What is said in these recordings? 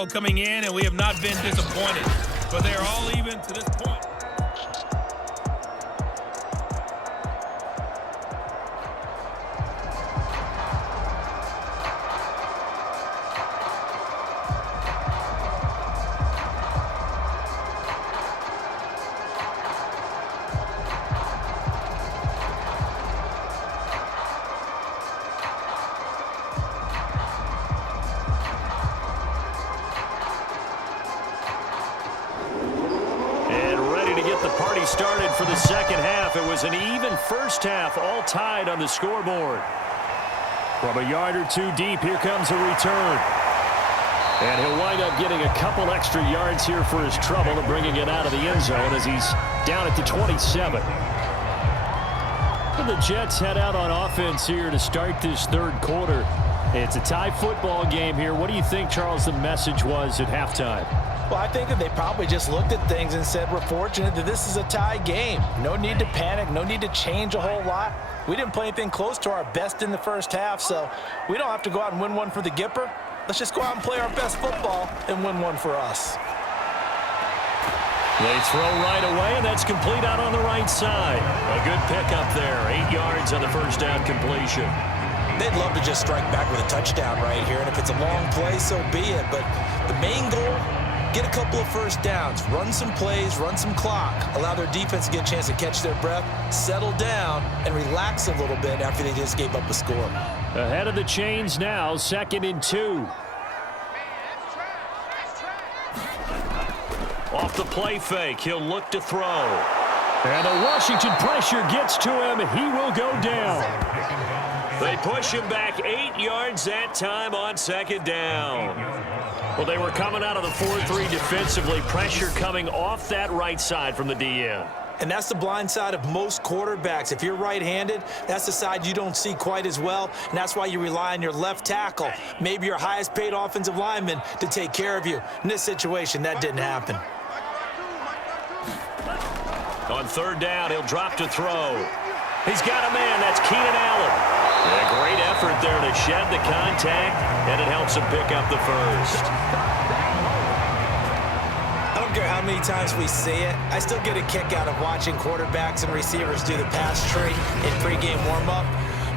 battle coming in, and we have not been disappointed. But they are all even to this point. Started for the second half. It was an even first half, all tied on the scoreboard. From a yard or two deep, here comes a return. And he'll wind up getting a couple extra yards here for his trouble and bringing it out of the end zone as he's down at the 27. And the Jets head out on offense here to start this third quarter. It's a tie football game here. What do you think, Charles, the message was at halftime? Well, I think that they probably just looked at things and said, we're fortunate that this is a tie game. No need to panic. No need to change a whole lot. We didn't play anything close to our best in the first half, so we don't have to go out and win one for the Gipper. Let's just go out and play our best football and win one for us. They throw right away, and that's complete out on the right side. A good pickup there. 8 yards on the first down completion. They'd love to just strike back with a touchdown right here, and if it's a long play, so be it. But the main goal, get a couple of first downs, run some plays, run some clock, allow their defense to get a chance to catch their breath, settle down, and relax a little bit after they just gave up a score. Ahead of the chains now, 2nd and 2. Off the play fake, he'll look to throw. And the Washington pressure gets to him. He will go down. They push him back 8 yards that time on 2nd down. Well, they were coming out of the 4-3 defensively. Pressure coming off that right side from the DN. And that's the blind side of most quarterbacks. If you're right-handed, that's the side you don't see quite as well, and that's why you rely on your left tackle, maybe your highest-paid offensive lineman, to take care of you. In this situation, that didn't happen. On 3rd down, he'll drop to throw. He's got a man. That's Keenan Allen. A great effort there to shed the contact, and it helps him pick up the first. I don't care how many times we see it. I still get a kick out of watching quarterbacks and receivers do the pass tree in pregame warm-up.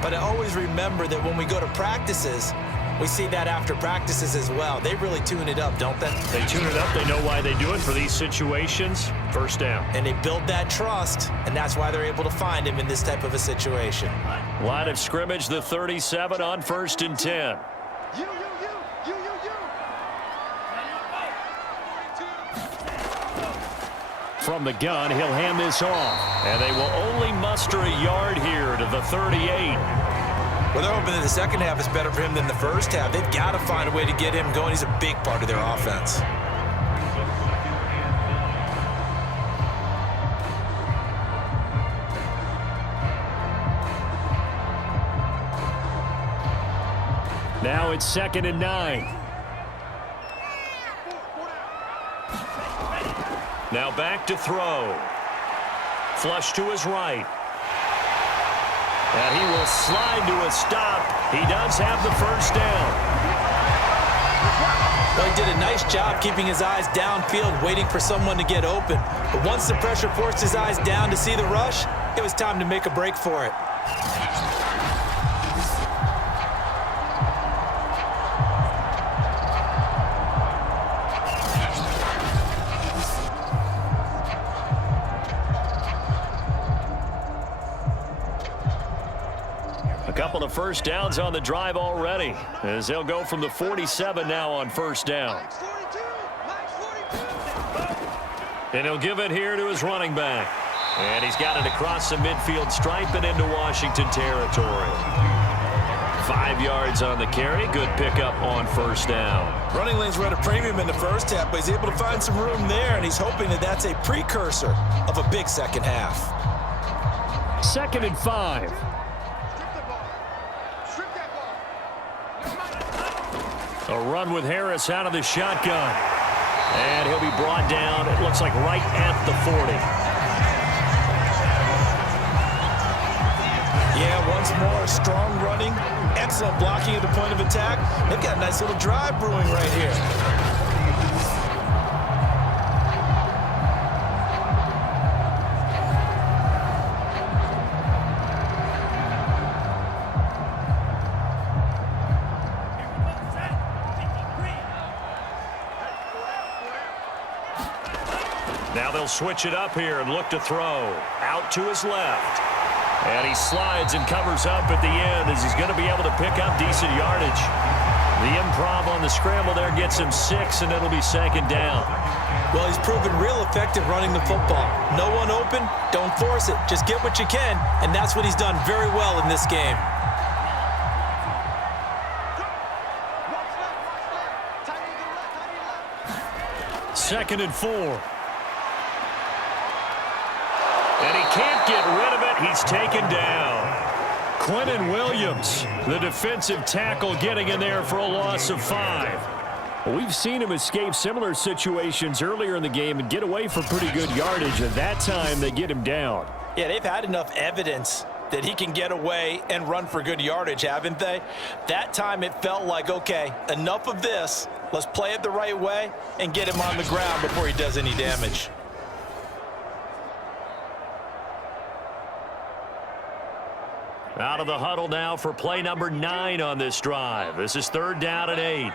But I always remember that when we go to practices, we see that after practices as well. They really tune it up, don't they? They tune it up. They know why they do it for these situations. First down. And they build that trust, and that's why they're able to find him in this type of a situation. Line of scrimmage, the 37 on 1st and 10. From the gun, he'll hand this off. And they will only muster a yard here to the 38. Well, they're hoping that the second half is better for him than the first half. They've got to find a way to get him going. He's a big part of their offense. Now it's 2nd and 9. Now back to throw. Flush to his right. And he will slide to a stop. He does have the first down. Well, he did a nice job keeping his eyes downfield, waiting for someone to get open. But once the pressure forced his eyes down to see the rush, it was time to make a break for it. A couple of first downs on the drive already, as they'll go from the 47 now on first down. And he'll give it here to his running back. And he's got it across the midfield stripe and into Washington territory. 5 yards on the carry. Good pickup on first down. Running lanes were at a premium in the first half, but he's able to find some room there, and he's hoping that that's a precursor of a big second half. 2nd and 5. A run with Harris out of the shotgun. And he'll be brought down, it looks like right at the 40. Yeah, once more, strong running, excellent blocking at the point of attack. They've got a nice little drive brewing right here. Now they'll switch it up here and look to throw. Out to his left. And he slides and covers up at the end as he's going to be able to pick up decent yardage. The improv on the scramble there gets him 6, and it'll be second down. Well, he's proven real effective running the football. No one open, don't force it. Just get what you can, and that's what he's done very well in this game. Second and 4. And he can't get rid of it. He's taken down. Quentin Williams, the defensive tackle, getting in there for a loss of 5. Well, we've seen him escape similar situations earlier in the game and get away for pretty good yardage, and that time they get him down. Yeah, they've had enough evidence that he can get away and run for good yardage, haven't they? That time it felt like, okay, enough of this. Let's play it the right way and get him on the ground before he does any damage. Out of the huddle now for play number 9 on this drive. This is 3rd down and 8.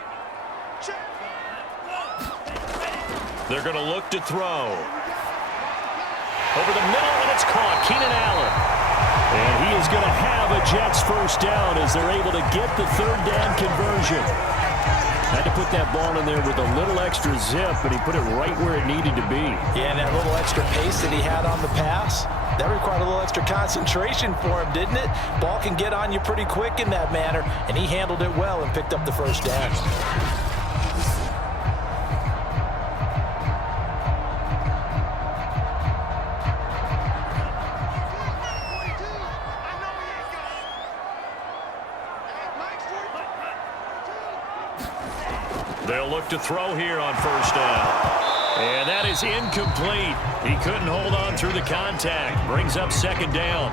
They're going to look to throw. Over the middle, and it's caught. Keenan Allen. And he is going to have a Jets first down as they're able to get the 3rd down conversion. Had to put that ball in there with a little extra zip, and he put it right where it needed to be. Yeah, and that little extra pace that he had on the pass, that required a little extra concentration for him, didn't it? Ball can get on you pretty quick in that manner, and he handled it well and picked up the first down. They'll look to throw here on first down. And that is incomplete. He couldn't hold on through the contact. Brings up second down.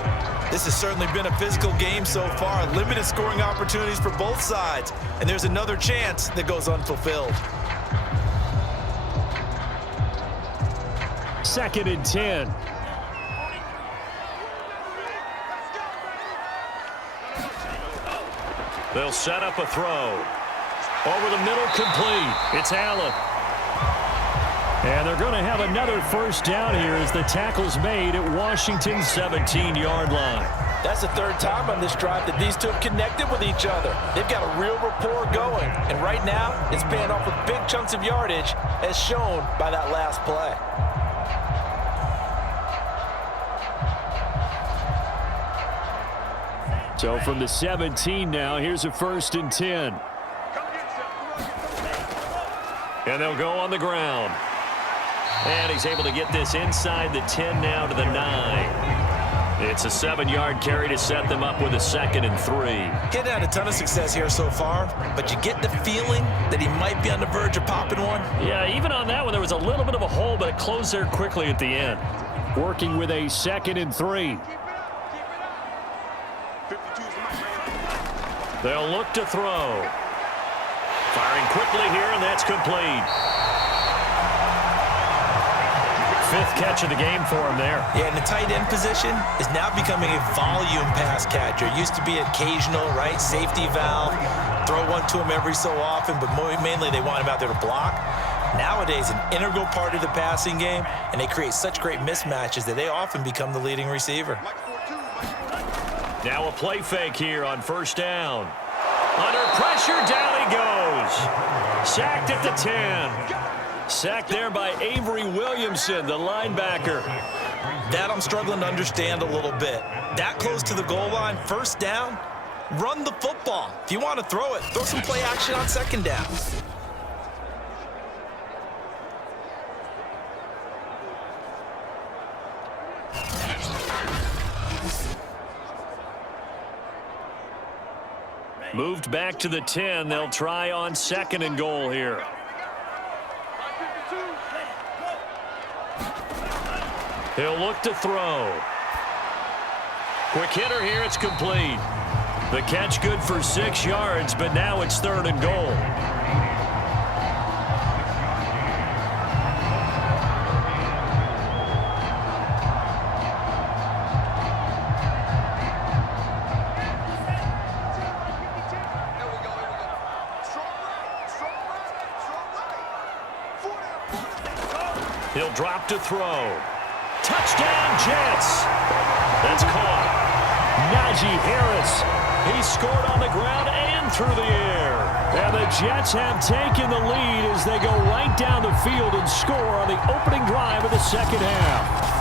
This has certainly been a physical game so far. Limited scoring opportunities for both sides. And there's another chance that goes unfulfilled. 2nd and 10. They'll set up a throw. Over the middle, complete. It's Allen. And they're going to have another first down here as the tackle's made at Washington's 17-yard line. That's the 3rd time on this drive that these two have connected with each other. They've got a real rapport going. And right now, it's paying off with big chunks of yardage, as shown by that last play. So from the 17 now, here's a 1st and 10. And they'll go on the ground. And he's able to get this inside the 10 now to the 9. It's a 7-yard carry to set them up with a 2nd and 3. Getting had a ton of success here so far, but you get the feeling that he might be on the verge of popping one. Yeah, even on that one, there was a little bit of a hole, but it closed there quickly at the end. Working with a 2nd and 3. They'll look to throw. Firing quickly here, and that's complete. 5th catch of the game for him there. Yeah, and the tight end position is now becoming a volume pass catcher. It used to be occasional, right? Safety valve. Throw one to him every so often, but mainly they want him out there to block. Nowadays, an integral part of the passing game, and they create such great mismatches that they often become the leading receiver. Now a play fake here on first down. Under pressure, down he goes. Sacked at the 10. Sacked there by Avery Williamson, the linebacker. That I'm struggling to understand a little bit. That close to the goal line, first down, run the football. If you want to throw it, throw some play action on second down. Moved back to the 10. They'll try on 2nd and goal here. He'll look to throw. Quick hitter here. It's complete. The catch good for 6 yards, but now it's 3rd and goal. He'll drop to throw. Touchdown, Jets. That's caught. Najee Harris. He scored on the ground and through the air. And the Jets have taken the lead as they go right down the field and score on the opening drive of the second half.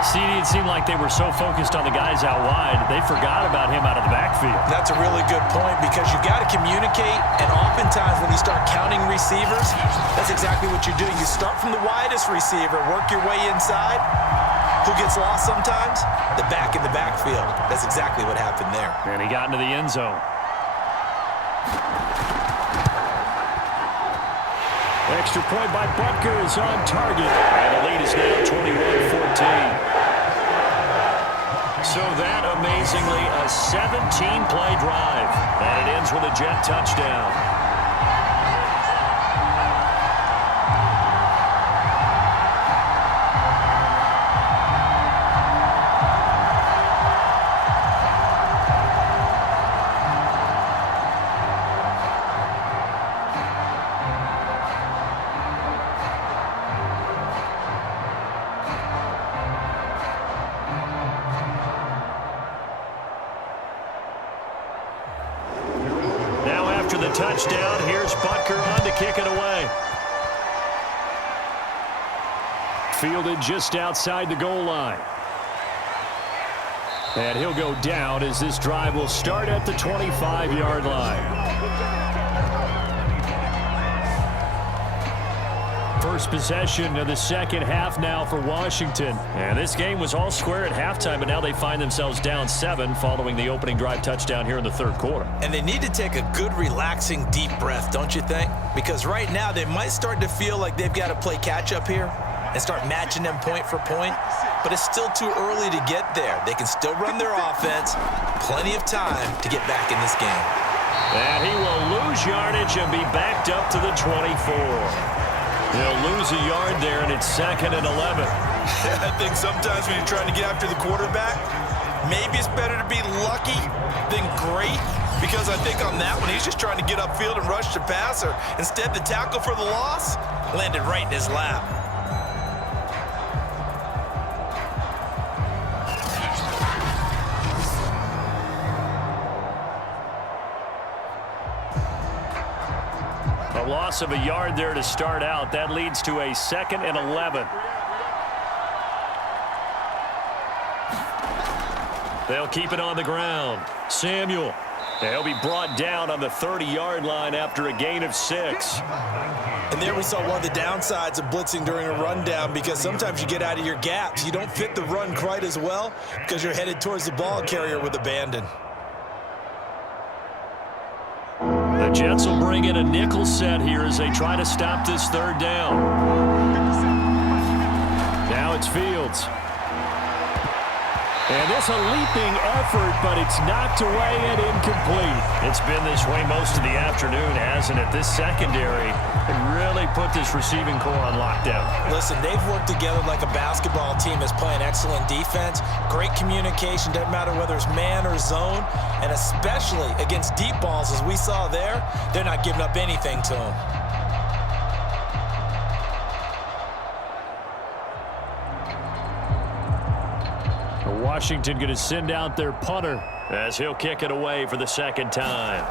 CD, it seemed like they were so focused on the guys out wide, they forgot about him out of the backfield. That's a really good point because you got to communicate, and oftentimes when you start counting receivers, that's exactly what you do. You start from the widest receiver, work your way inside. Who gets lost sometimes? The back in the backfield. That's exactly what happened there. And he got into the end zone. Extra point by Butker is on target. And the lead is now 21-14. So that, amazingly, a 17-play drive. And it ends with a Jet touchdown. Touchdown. Here's Butker on to kick it away. Fielded just outside the goal line. And he'll go down as this drive will start at the 25-yard line. First possession of the second half now for Washington. And this game was all square at halftime, but now they find themselves down 7 following the opening drive touchdown here in the third quarter. And they need to take a good, relaxing, deep breath, don't you think? Because right now they might start to feel like they've got to play catch-up here and start matching them point for point. But it's still too early to get there. They can still run their offense. Plenty of time to get back in this game. And he will lose yardage and be backed up to the 24. He'll lose a yard there, and it's 2nd and 11. I think sometimes when you're trying to get after the quarterback, maybe it's better to be lucky than great, because I think on that one, he's just trying to get upfield and rush the passer. Instead, the tackle for the loss landed right in his lap. A loss of a yard there to start out. That leads to a 2nd and 11. They'll keep it on the ground. Samuel. He'll be brought down on the 30-yard line after a gain of 6. And there we saw one of the downsides of blitzing during a rundown, because sometimes you get out of your gaps. You don't fit the run quite as well because you're headed towards the ball carrier with abandon. The Jets will bring in a nickel set here as they try to stop this third down. Now it's Fields. And this a leaping effort, but it's knocked away and incomplete. It's been this way most of the afternoon, hasn't it? This secondary really put this receiving core on lockdown. Listen, they've worked together like a basketball team that's playing excellent defense. Great communication, doesn't matter whether it's man or zone. And especially against deep balls, as we saw there, they're not giving up anything to them. Washington going to send out their punter as he'll kick it away for the second time.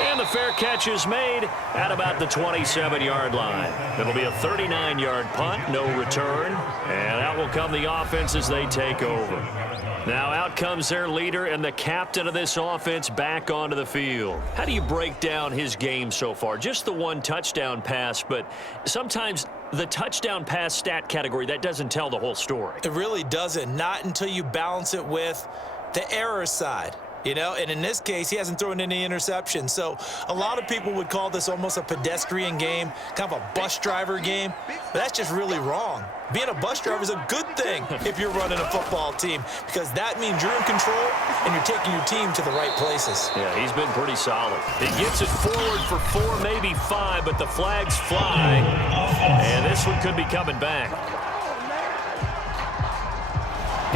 And the fair catch is made at about the 27-yard line. It'll be a 39-yard punt, no return. And out will come the offense as they take over. Now out comes their leader and the captain of this offense back onto the field. How do you break down his game so far? Just the one touchdown pass, but sometimes the touchdown pass stat category, that doesn't tell the whole story. It really doesn't, not until you balance it with the error side. You know, and in this case, he hasn't thrown any interceptions. So a lot of people would call this almost a pedestrian game, kind of a bus driver game. But that's just really wrong. Being a bus driver is a good thing if you're running a football team, because that means you're in control and you're taking your team to the right places. Yeah, he's been pretty solid. He gets it forward for 4, maybe 5, but the flags fly. And this one could be coming back.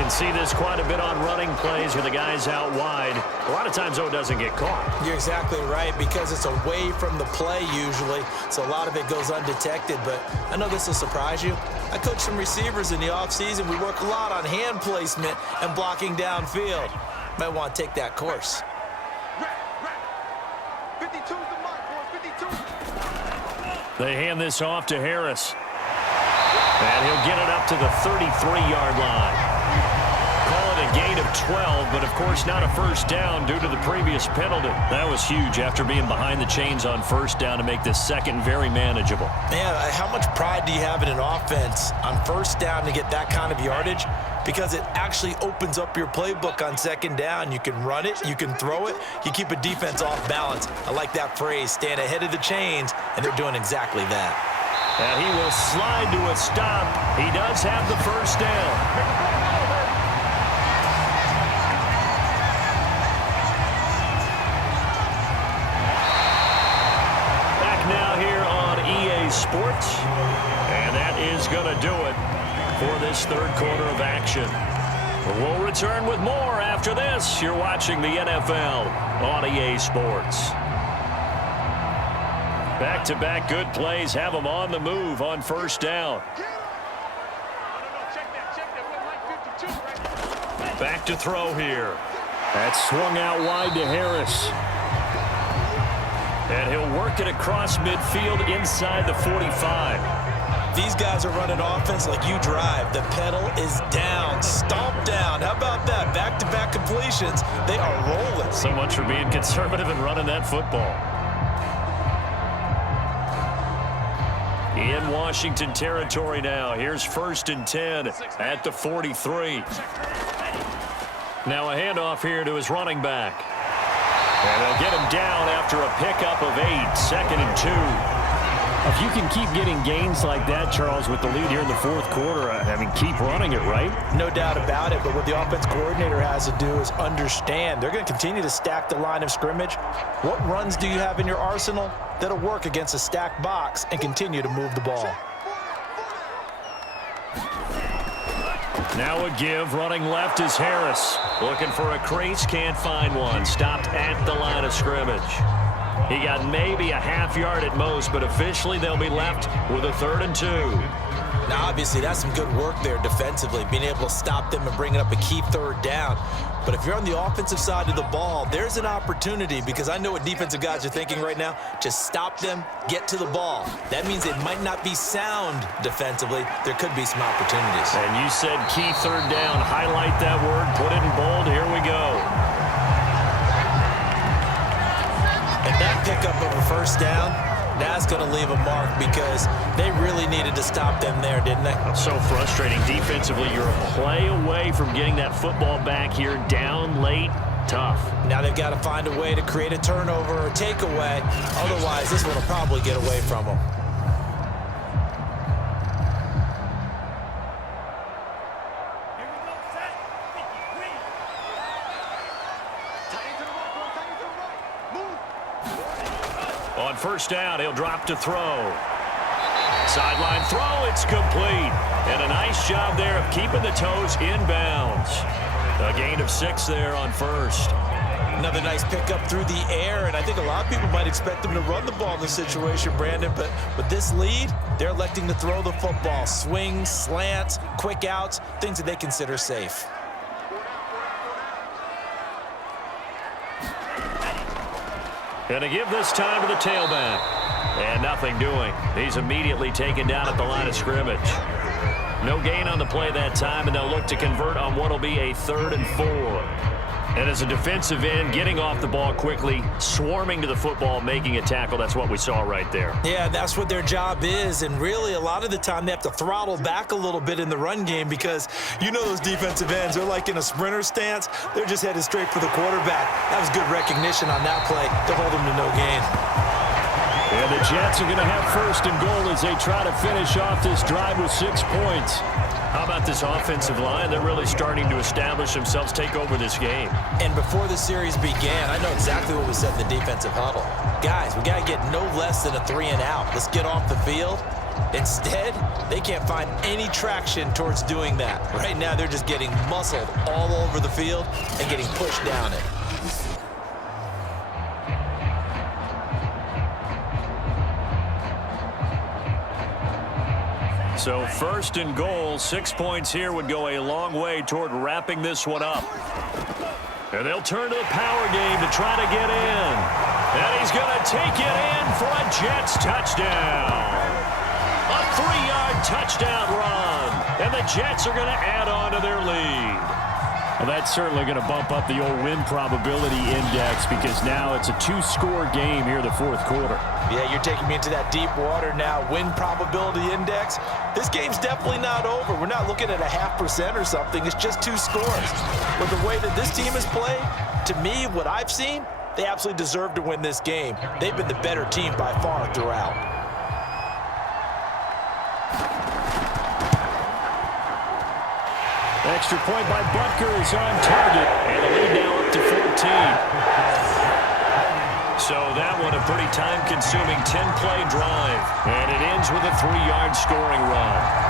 can see this quite a bit on running plays where the guy's out wide. A lot of times, though, it doesn't get caught. You're exactly right, because it's away from the play usually, so a lot of it goes undetected. But I know this will surprise you. I coach some receivers in the offseason. We work a lot on hand placement and blocking downfield. Might want to take that course. 52's the mark, boys. 52. They hand this off to Harris. And he'll get it up to the 33-yard line. Call it a gain of 12, but of course not a first down due to the previous penalty. That was huge after being behind the chains on first down to make this second very manageable. Man, how much pride do you have in an offense on first down to get that kind of yardage? Because it actually opens up your playbook on second down. You can run it, you can throw it, you keep a defense off balance. I like that phrase, stand ahead of the chains, and they're doing exactly that. And he will slide to a stop. He does have the first down. Back now here on EA Sports. And that is going to do it for this third quarter of action. We'll return with more after this. You're watching the NFL on EA Sports. Back-to-back good plays have them on the move on first down. Back to throw here. That's swung out wide to Harris. And he'll work it across midfield inside the 45. These guys are running offense like you drive. The pedal is down, stomp down. How about that? Back-to-back completions. They are rolling. So much for being conservative and running that football. In Washington territory now. Here's 1st and 10 at the 43. Now a handoff here to his running back. And they'll get him down after a pickup of 8, 2nd and 2. If you can keep getting gains like that, Charles, with the lead here in the fourth quarter, I mean, keep running it, right? No doubt about it, but what the offense coordinator has to do is understand they're going to continue to stack the line of scrimmage. What runs do you have in your arsenal that'll work against a stacked box and continue to move the ball? Now a give, running left is Harris. Looking for a crease, can't find one. Stopped at the line of scrimmage. He got maybe a half yard at most, but officially they'll be left with a 3rd and 2. Now, obviously, that's some good work there defensively, being able to stop them and bringing up a key 3rd down. But if you're on the offensive side of the ball, there's an opportunity, because I know what defensive guys are thinking right now. Just stop them, get to the ball. That means it might not be sound defensively. There could be some opportunities. And you said key 3rd down. Highlight that word, put it in bold. Here we go. And that pickup of a first down, that's going to leave a mark, because they really needed to stop them there, didn't they? That's so frustrating. Defensively, you're a play away from getting that football back here down late. Tough. Now they've got to find a way to create a turnover or takeaway. Otherwise, this one will probably get away from them. On first down, he'll drop to throw. Sideline throw, it's complete. And a nice job there of keeping the toes inbounds. A gain of 6 there on first. Another nice pickup through the air, and I think a lot of people might expect them to run the ball in this situation, Brandon, but with this lead, they're electing to throw the football. Swings, slants, quick outs, things that they consider safe. Gonna give this time to the tailback. And nothing doing. He's immediately taken down at the line of scrimmage. No gain on the play that time, and they'll look to convert on what will be a 3rd and 4. And as a defensive end, getting off the ball quickly, swarming to the football, making a tackle, that's what we saw right there. Yeah, that's what their job is, and really a lot of the time they have to throttle back a little bit in the run game, because you know those defensive ends, they're like in a sprinter stance. They're just headed straight for the quarterback. That was good recognition on that play to hold them to no gain. And the Jets are going to have 1st and goal as they try to finish off this drive with 6 points. How about this offensive line? They're really starting to establish themselves, take over this game. And before the series began, I know exactly what we said in the defensive huddle. Guys, we got to get no less than a 3 and out. Let's get off the field Instead, they can't find any traction towards doing that. Right now, they're just getting muscled all over the field and getting pushed down it. So first and goal, 6 points here would go a long way toward wrapping this one up. And they'll turn to the power game to try to get in. And he's going to take it in for a Jets touchdown. A 3-yard touchdown run. And the Jets are going to add on to their lead. Well, that's certainly going to bump up the old win probability index because now it's a 2-score game here in the fourth quarter. Yeah, you're taking me into that deep water now. Win probability index. This game's definitely not over. We're not looking at a 0.5% or something. It's just 2 scores. But the way that this team has played, to me, what I've seen, they absolutely deserve to win this game. They've been the better team by far throughout. Extra point by Butker is on target. And the lead now up to 14. So that one a pretty time-consuming 10-play drive. And it ends with a 3-yard scoring run.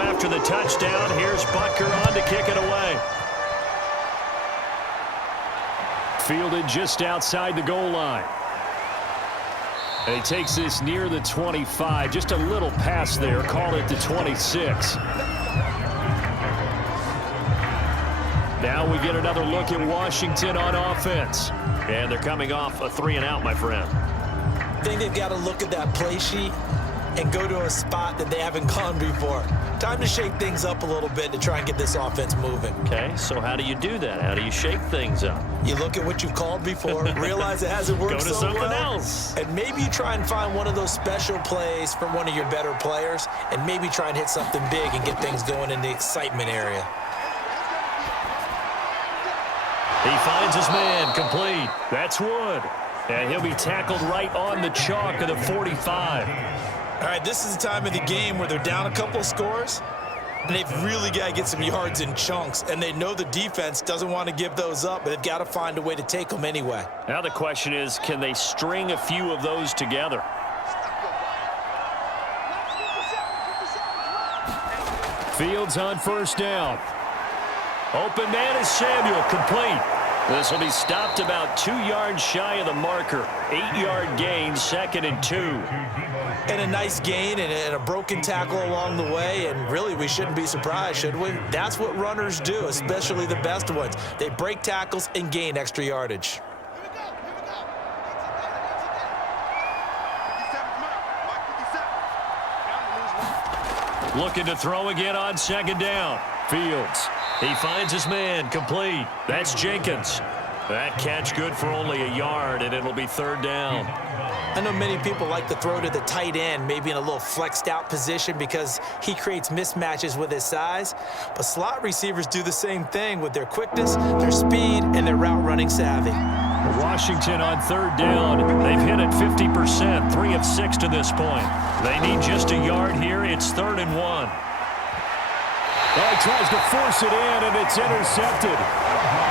After the touchdown, here's Butker on to kick it away. Fielded just outside the goal line. And he takes this near the 25. Just a little pass there. Call it the 26. Now we get another look at Washington on offense. And thee coming off a 3-and-out, my friend. I think they've got to look at that play sheet and go to a spot that they haven't gone before. Time to shake things up a little bit to try and get this offense moving. Okay, so how do you do that? How do you shake things up? You look at what you've called before, realize it hasn't worked so well. Go to something else. And maybe you try and find one of those special plays from one of your better players, and maybe try and hit something big and get things going in the excitement area. He finds his man, complete. That's Wood. And he'll be tackled right on the chalk of the 45. All right, this is the time of the game where they're down a couple of scores, and they've really got to get some yards in chunks, and they know the defense doesn't want to give those up, but they've got to find a way to take them anyway. Now the question is, can they string a few of those together? Fields on first down. Open man is Samuel, complete. This will be stopped about 2 yards shy of the marker. 8-yard gain, 2nd and 2. And a nice gain and a broken tackle along the way, and really we shouldn't be surprised, should we? That's what runners do, especially the best ones. They break tackles and gain extra yardage. Looking to throw again on 2nd down. Fields. He finds his man, complete. That's Jenkins. That catch good for only a yard, and it'll be 3rd down. I know many people like to throw to the tight end, maybe in a little flexed out position because he creates mismatches with his size. But slot receivers do the same thing with their quickness, their speed, and their route running savvy. Washington on 3rd down. They've hit it 50%, 3 of 6 to this point. They need just a yard here. It's 3rd and 1. Well, he tries to force it in, and it's intercepted.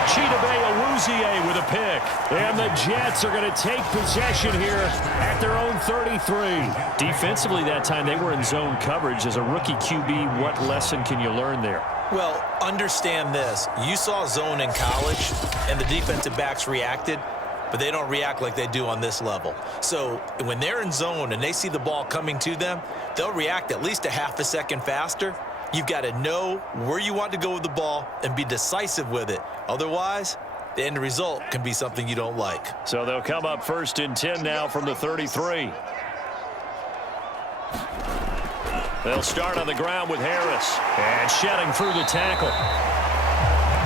Chidobe Awuzie with a pick. And the Jets are going to take possession here at their own 33. Defensively that time, they were in zone coverage. As a rookie QB, what lesson can you learn there? Well, understand this. You saw zone in college, and the defensive backs reacted, but they don't react like they do on this level. So when they're in zone and they see the ball coming to them, they'll react at least a half a second faster. You've got to know where you want to go with the ball and be decisive with it. Otherwise, the end result can be something you don't like. So they'll come up 1st and 10 now from the 33. They'll start on the ground with Harris. And shedding through the tackle.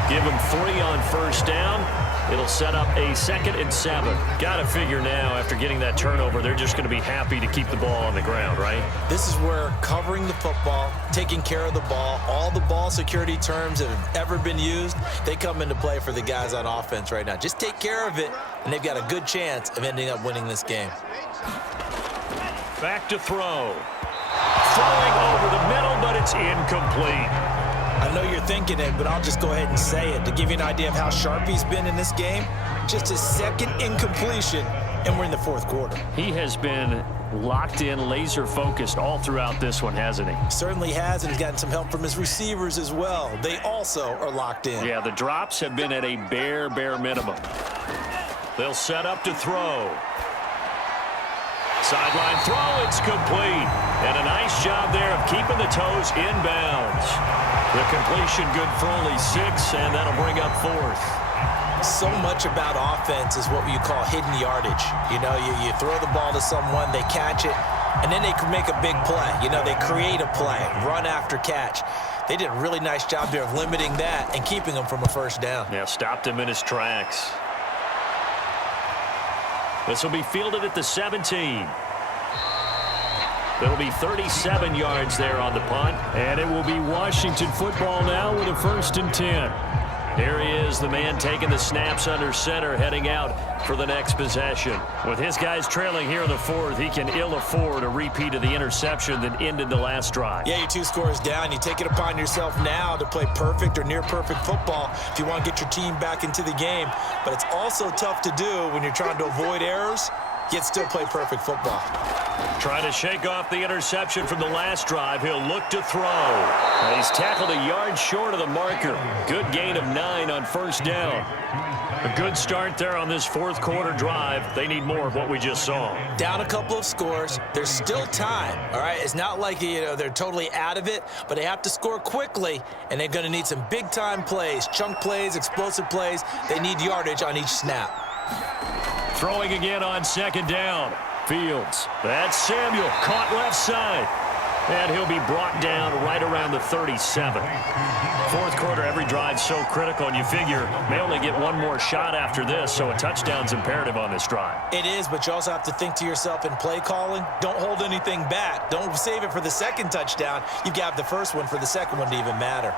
Give him 3 on 1st down. It'll set up a 2nd and 7. Got to figure now, after getting that turnover, they're just going to be happy to keep the ball on the ground, right? This is where covering the football, taking care of the ball, all the ball security terms that have ever been used, they come into play for the guys on offense right now. Just take care of it, and they've got a good chance of ending up winning this game. Back to throw. Throwing over the middle, but it's incomplete. I know you're thinking it, but I'll just go ahead and say it. To give you an idea of how sharp he's been in this game, just his 2nd incompletion, and we're in the 4th quarter. He has been locked in, laser-focused all throughout this one, hasn't he? Certainly has, and he's gotten some help from his receivers as well. They also are locked in. Yeah, the drops have been at a bare minimum. They'll set up to throw. Sideline throw, it's complete. And a nice job there of keeping the toes inbounds. The completion good for only 6, and that'll bring up 4th. So much about offense is what you call hidden yardage. You know, you throw the ball to someone, they catch it, and then they can make a big play. You know, they create a play, run after catch. They did a really nice job there of limiting that and keeping him from a 1st down. Yeah, stopped him in his tracks. This will be fielded at the 17. It'll be 37 yards there on the punt. And it will be Washington football now with a 1st and 10. Here he is, the man taking the snaps under center, heading out for the next possession. With his guys trailing here in the 4th, he can ill afford a repeat of the interception that ended the last drive. Yeah, you're 2 scores down. You take it upon yourself now to play perfect or near perfect football if you want to get your team back into the game. But it's also tough to do when you're trying to avoid errors, yet still play perfect football. Trying to shake off the interception from the last drive. He'll look to throw. And he's tackled a yard short of the marker. Good gain of 9 on 1st down. A good start there on this 4th quarter drive. They need more of what we just saw. Down a couple of scores. There's still time, all right? It's not like, they're totally out of it, but they have to score quickly, and they're going to need some big-time plays, chunk plays, explosive plays. They need yardage on each snap. Throwing again on 2nd down. Fields. That's Samuel. Caught left side. And he'll be brought down right around the 37. 4th quarter, every drive so critical, and you figure may only get one more shot after this, so a touchdown's imperative on this drive. It is, but you also have to think to yourself in play calling, don't hold anything back. Don't save it for the 2nd touchdown. You've got the 1st one for the 2nd one to even matter.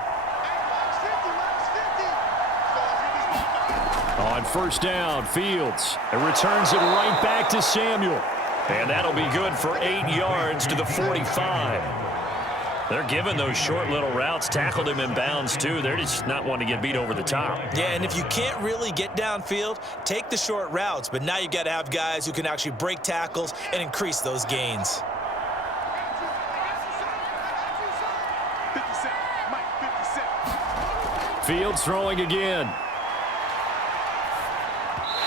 On 1st down, Fields. It returns it right back to Samuel. And that'll be good for 8 yards to the 45. They're giving those short little routes. Tackled him in bounds, too. They're just not wanting to get beat over the top. Yeah, and if you can't really get downfield, take the short routes. But now you got to have guys who can actually break tackles and increase those gains. 57. Mike, 57. Fields throwing again.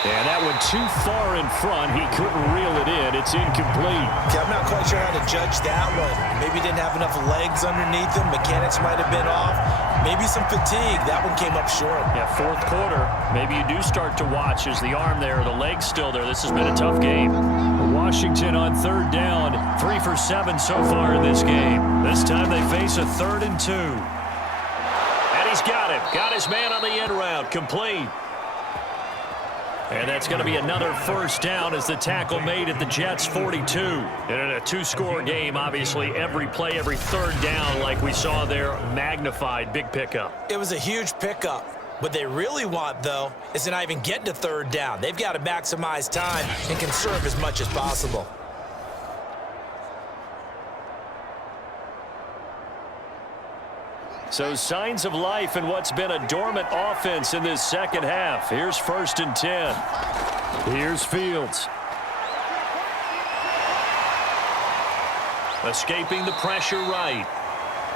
And that one too far in front. He couldn't reel it in. It's incomplete. Yeah, I'm not quite sure how to judge that one. Maybe he didn't have enough legs underneath him. Mechanics might have been off. Maybe some fatigue. That one came up short. Yeah, 4th quarter. Maybe you do start to watch. Is the arm there, the leg's still there? This has been a tough game. Washington on 3rd down. 3 for 7 so far in this game. This time they face a 3rd and 2. And he's got him. Got his man on the end route. Complete. And that's going to be another 1st down as the tackle made at the Jets' 42. And in a 2-score game, obviously, every play, every 3rd down, like we saw there, magnified. Big pickup. It was a huge pickup. What they really want, though, is to not even get to 3rd down. They've got to maximize time and conserve as much as possible. So signs of life in what's been a dormant offense in this 2nd half. Here's 1st and 10. Here's Fields. Escaping the pressure right.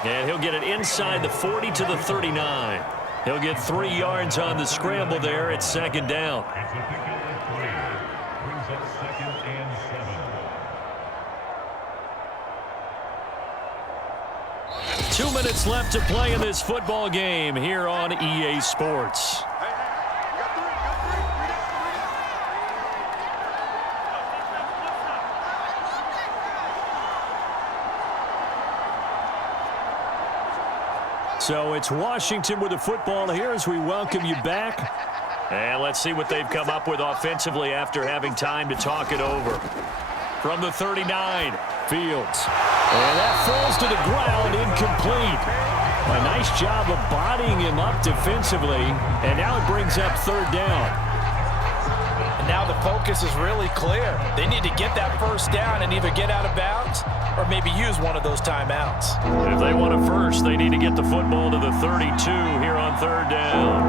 And he'll get it inside the 40 to the 39. He'll get 3 yards on the scramble there at 2nd down. 2 minutes left to play in this football game here on EA Sports. So it's Washington with the football here as we welcome you back. And let's see what they've come up with offensively after having time to talk it over. From the 39, Fields. And that falls to the ground, incomplete. A nice job of bodying him up defensively, and now it brings up third down. And now the focus is really clear. They need to get that first down and either get out of bounds or maybe use one of those timeouts. If they want a first, they need to get the football to the 32 here on third down.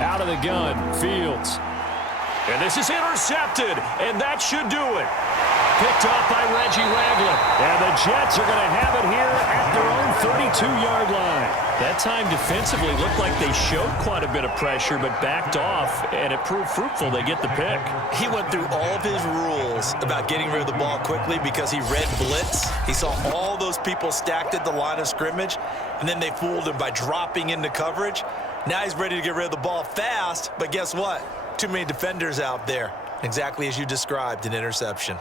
Out of the gun, Fields. And this is intercepted, and that should do it. Picked off by Reggie Ragland. And the Jets are going to have it here at their own 32-yard line. That time defensively looked like they showed quite a bit of pressure, but backed off, and it proved fruitful. They get the pick. He went through all of his rules about getting rid of the ball quickly because he read blitz. He saw all those people stacked at the line of scrimmage, and then they fooled him by dropping into coverage. Now he's ready to get rid of the ball fast, but guess what? Too many defenders out there. Exactly as you described, an interception.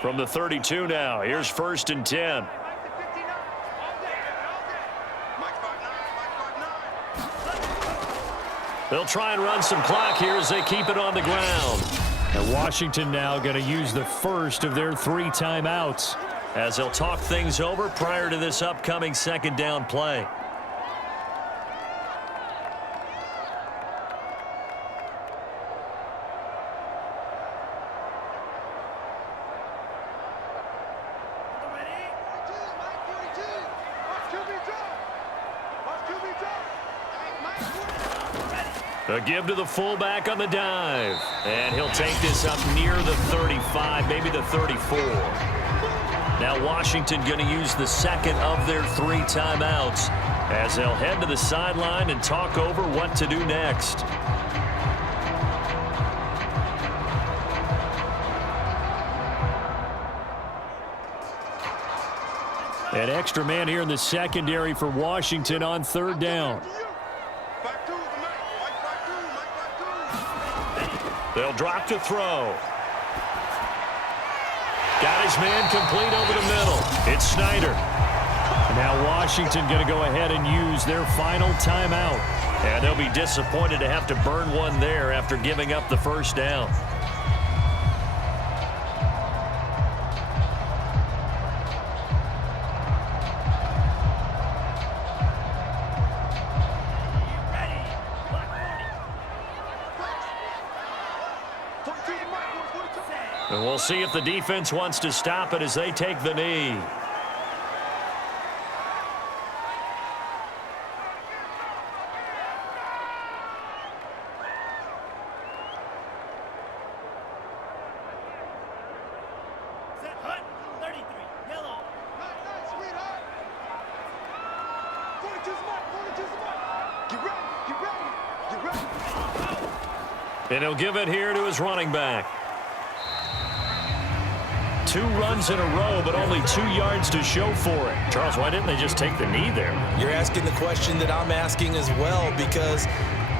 From the 32 now, here's 1st and 10. They'll try and run some clock here as they keep it on the ground. And Washington now going to use the first of their 3 timeouts as they'll talk things over prior to this upcoming second down play. A give to the fullback on the dive. And he'll take this up near the 35, maybe the 34. Now Washington going to use the second of their 3 timeouts as they'll head to the sideline and talk over what to do next. An extra man here in the secondary for Washington on third down. They'll drop to throw. Got his man complete over the middle. It's Snyder. Now Washington going to go ahead and use their final timeout. And they'll be disappointed to have to burn one there after giving up the first down. And we'll see if the defense wants to stop it as they take the knee. And he'll give it here to his running back. 2 runs in a row, but only 2 yards to show for it. Charles, why didn't they just take the knee there? You're asking the question that I'm asking as well, because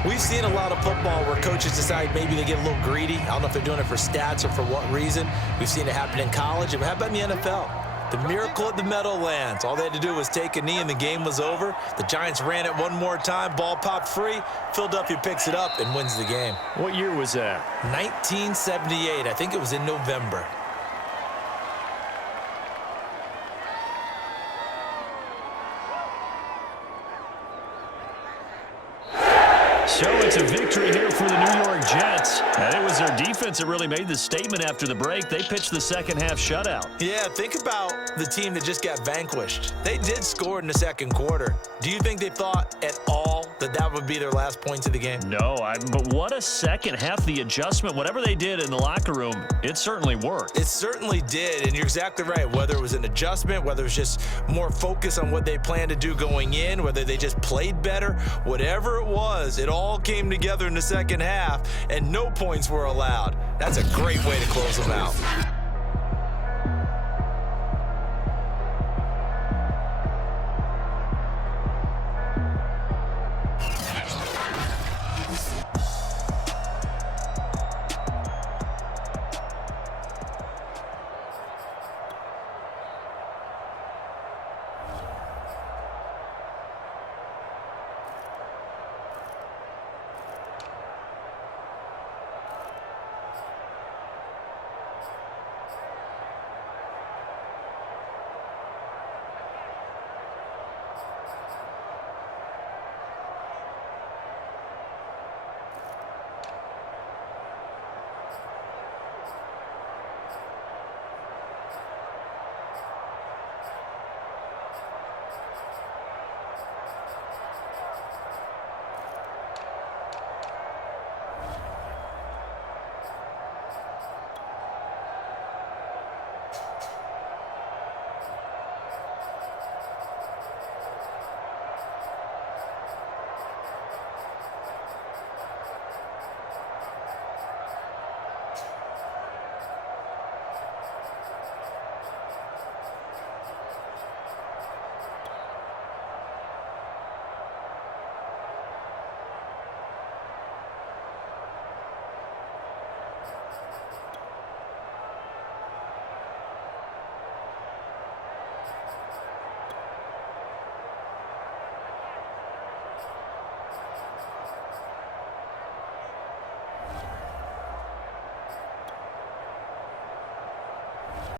we've seen a lot of football where coaches decide maybe they get a little greedy. I don't know if they're doing it for stats or for what reason. We've seen it happen in college. But how about in the NFL? The miracle of the Meadowlands. All they had to do was take a knee and the game was over. The Giants ran it one more time. Ball popped free. Philadelphia picks it up and wins the game. What year was that? 1978. I think it was in November. So it's a victory here for the New York Jets. And it was their defense that really made the statement after the break. They pitched the second half shutout. Yeah, think about the team that just got vanquished. They did score in the second quarter. Do you think they thought at all that that would be their last points of the game? No, but what a second half. The adjustment, whatever they did in the locker room, it certainly worked. It certainly did, and you're exactly right. Whether it was an adjustment, whether it was just more focus on what they planned to do going in, whether they just played better, whatever it was, it all came together in the second half, and no points were allowed. That's a great way to close them out.